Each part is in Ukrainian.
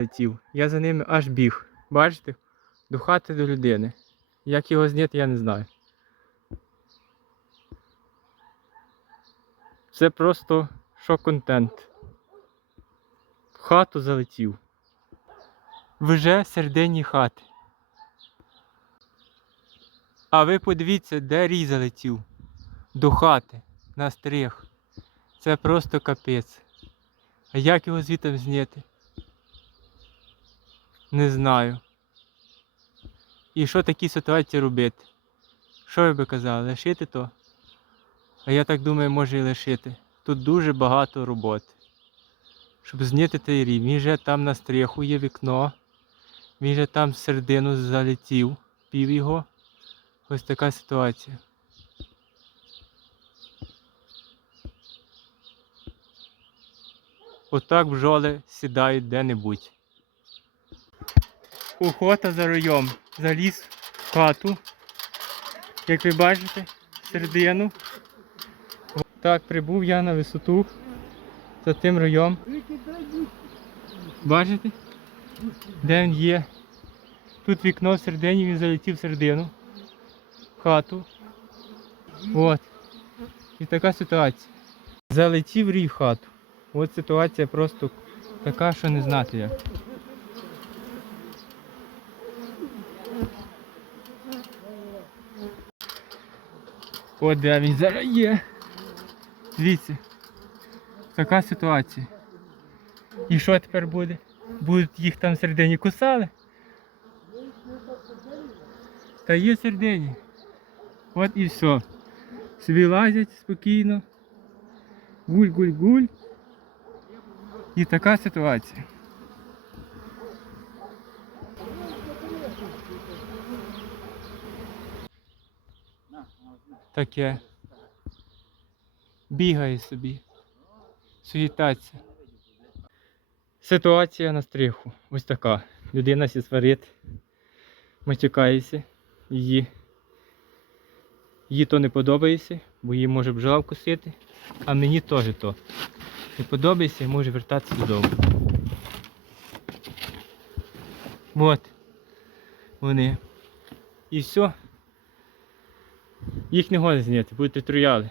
летів. Я за ними аж біг. Бачите? До хати до людини. Як його зняти, я не знаю. Це просто шок-контент. В хату залетів. Вже середині хати. А ви подивіться, де рій залетів. До хати. На стріх. Це просто капець. А як його звідти зняти? Не знаю. І що в такій ситуації робити? Що ви би казали? Лишити то? А я так думаю, може і лишити. Тут дуже багато роботи. Щоб зняти той рів. Він же там на стріху є вікно. Він же там всередину залетів, пів його. Ось така ситуація. Отак бджоли сідають де-небудь. Охота за роєм. Заліз в хату. Як ви бачите, середину. Так, прибув я на висоту за тим роєм. Бачите? Де він є? Тут вікно всередині, він залетів. В хату. От. І така ситуація. Залетів рій в хату. От ситуація просто така, що не знати як. От де він зараз є. Дивіться. Така ситуація. І що тепер буде? Будуть їх там всередині кусали? Та є всередині. От і все. Собі лазять спокійно. Гуль-гуль-гуль. І така ситуація. Таке. Бігає собі. Суєтаться. Ситуація на стриху. Ось така. Людина сі сварить, матюкається, її. Їй то не подобається, бо їй може бджола вкусити, а мені теж то. Не подобається і може вертатися додому. От. Вони. І все. Їх не можна зняти, будете трояли.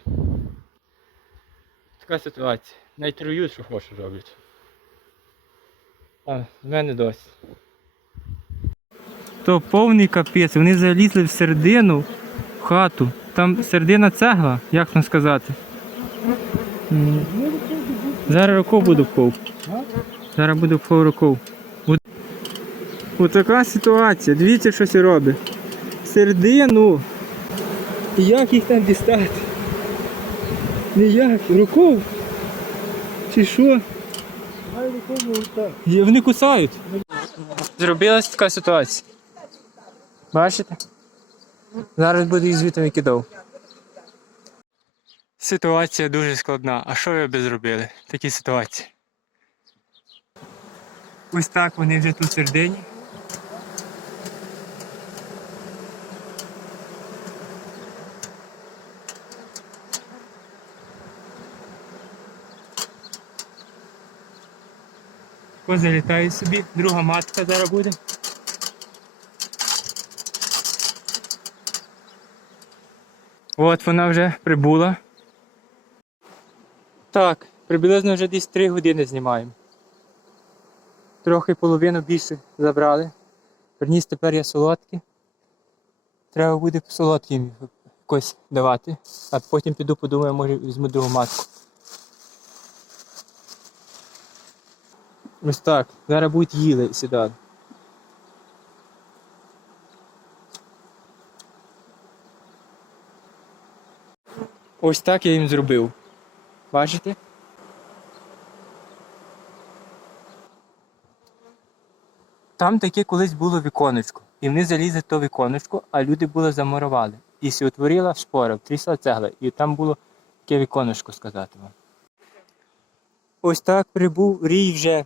Така ситуація. Навіть що хочеш роблять. А, в мене досі. То повний капець, вони залізли в середину в хату. Там середина цегла, як нам сказати. Зараз руков буду вков. Зараз буду вков руков. От- Ось така ситуація. Дивіться, що це робить. Середину. І як їх там дістати? Ніяк. Руков? Чи що? Є, Вони кусають. Зробилась така ситуація. Бачите? Зараз буде їх звідти викидав. Ситуація дуже складна. А що ви би зробили в такій ситуації? Ось так вони вже тут в Позалітає собі, друга матка зараз буде. От вона вже прибула. Так, приблизно вже десь 3 години знімаємо. Трохи половину більше забрали. Приніс тепер я солодкі. Треба буде солодкі їм якось давати, а потім піду подумаю, може візьму другу матку. Ось так. Зараз будуть їли сідати. Ось так я їм зробив. Бачите? Там таке колись було віконечко. І вони залізли в то віконечко, а люди були замурували. І сі утворила шпора, трісла цегла, і там було таке віконечко сказати вам. Ось так прибув рій вже